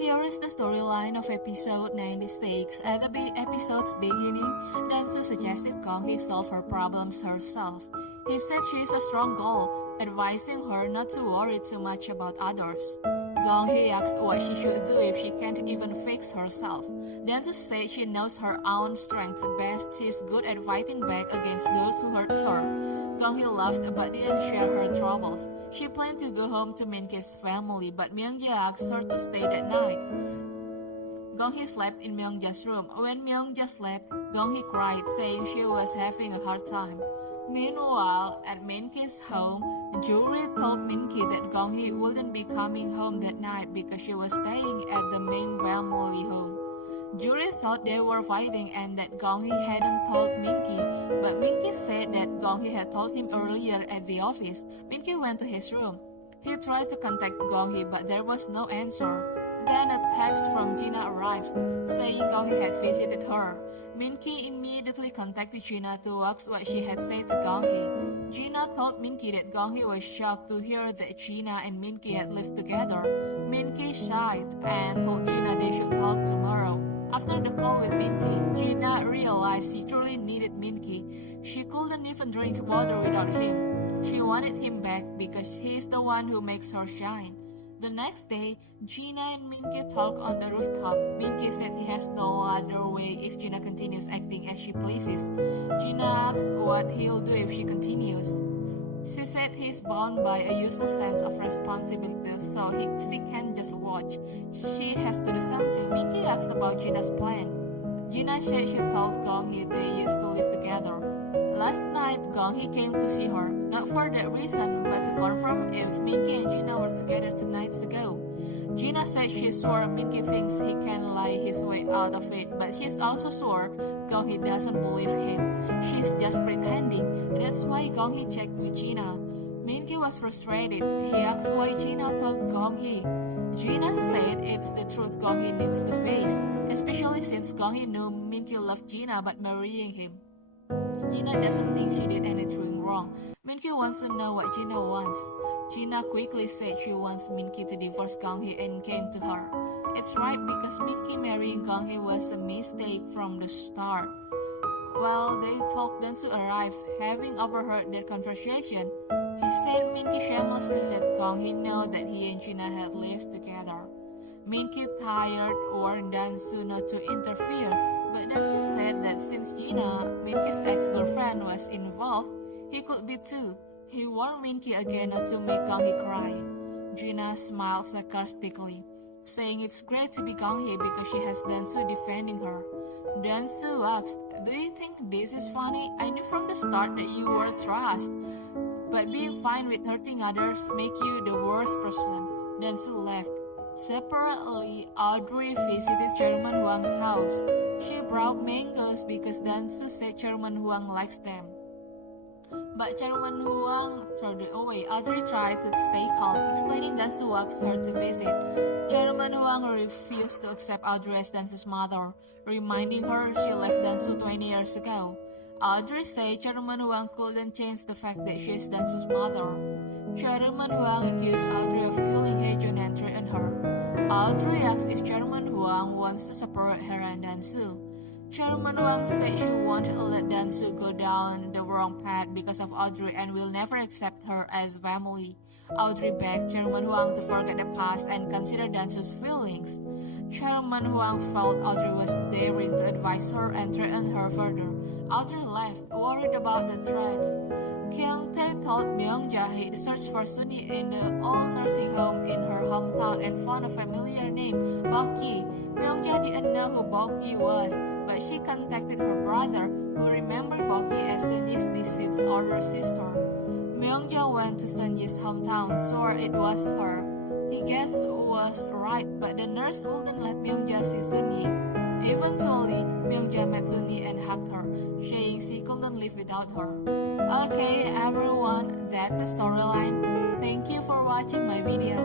Here is the storyline of episode 96. At the episode's beginning, Dansu suggested Gong-hee solve her problems herself. He said she is a strong girl, advising her not to worry too much about others. Gong-hee asked what she should do if she can't even fix herself. Dansu said she knows her own strengths best. She is good at fighting back against those who hurt her. Gong-hee laughed but didn't share her troubles. She planned to go home to Min-ki's family, but Myung-ja asked her to stay that night. Gong-hee slept in Myung-ja's room. When Myung-ja slept, Gong-hee cried, saying she was having a hard time. Meanwhile, at Min-ki's home, Juri told Min-ki that Gong-hee wouldn't be coming home that night because she was staying at the main family home. Juri thought they were fighting and that Gong-hee hadn't told Min-ki, but Min-ki said that Gong-hee had told him earlier at the office. Min-ki went to his room. He tried to contact Gong-hee, but there was no answer. Then a text from Gina arrived, saying Gong-hee had visited her. Min-ki immediately contacted Gina to ask what she had said to Gong-hee. Gina told Min-ki that Gong-hee was shocked to hear that Gina and Min-ki had lived together. Min-ki sighed and told Gina they should talk tomorrow. After the call with Min-ki, Gina realized she truly needed Min-ki. She couldn't even drink water without him. She wanted him back because he is the one who makes her shine. The next day, Gina and Min-ki talked on the rooftop. Min-ki said he has no other way if Gina continues acting as she pleases. Gina asked what he'll do if she continues. She said he's bound by a useless sense of responsibility, so she can't just watch. She has to do something. Min-ki asked about Gina's plan. Gina said she told Gong-hee they used to live together. Last night, Gong-hee came to see her, not for that reason, but to confirm if Min-ki and Gina were together 2 nights ago. Gina said she's sure Min-ki thinks he can lie his way out of it, but she's also sure Gong-hee doesn't believe him. She's just pretending. That's why Gong-hee checked with Gina. Min-ki was frustrated. He asked why Gina told Gong-hee. Gina said it's the truth Gong-hee needs to face, especially since Gong-hee knew Min-ki loved Gina but marrying him. Gina doesn't think she did anything wrong. Min-ki wants to know what Gina wants. Gina quickly said she wants Min-ki to divorce Gong-hee and came to her. It's right because Min-ki marrying Gong-hee was a mistake from the start. While they talked, Dansu arrived, having overheard their conversation. He said Min-ki shamelessly let Gong-hee know that he and Gina had lived together. Min-ki tired warned Dansu not to interfere, but Dansu said that since Gina, Min-ki's ex-girlfriend, was involved, he could be too. He warned Min-ki again not to make Gong-hee cry. Gina smiled sarcastically, saying it's great to be Gong-hee because she has Dansu defending her. Dansu asked, "Do you think this is funny? I knew from the start that you were trust, but being fine with hurting others make you the worst person." Dansu left. Separately, Audrey visited Chairman Huang's house. She brought mangoes because Dansu said Chairman Huang likes them. But Chairman Huang threw it away. Audrey tried to stay calm, explaining Dansu asked her to visit. Chairman Huang refused to accept Audrey as Dansu's mother, reminding her she left Dansu 20 years ago. Audrey said Chairman Huang couldn't change the fact that she is Dansu's mother. Chairman Huang accused Audrey of killing Haejun and threatened her. Audrey asked if Chairman Huang wants to separate her and Dansu. Chairman Huang said she won't let Dansu go down the wrong path because of Audrey and will never accept her as family. Audrey begged Chairman Huang to forget the past and consider Dansu's feelings. Chairman Huang felt Audrey was daring to advise her and threatened her further. Audrey left, worried about the threat. Kyung-tae told Myung-ja he'd searched for Sunny in the old nursing home in her hometown and found a familiar name, Bok-ki. Myung-ja didn't know who Bok-ki was, but she contacted her brother, who remembered Bok-ki as Sunyi's deceased older sister. Myung-ja went to Sunyi's hometown, sure it was her. He guessed was right, but the nurse wouldn't let Myung-ja see Sunyi. Eventually, Myung-ja met Sunyi and hugged her, saying she couldn't live without her. Okay, everyone, that's the storyline. Thank you for watching my video.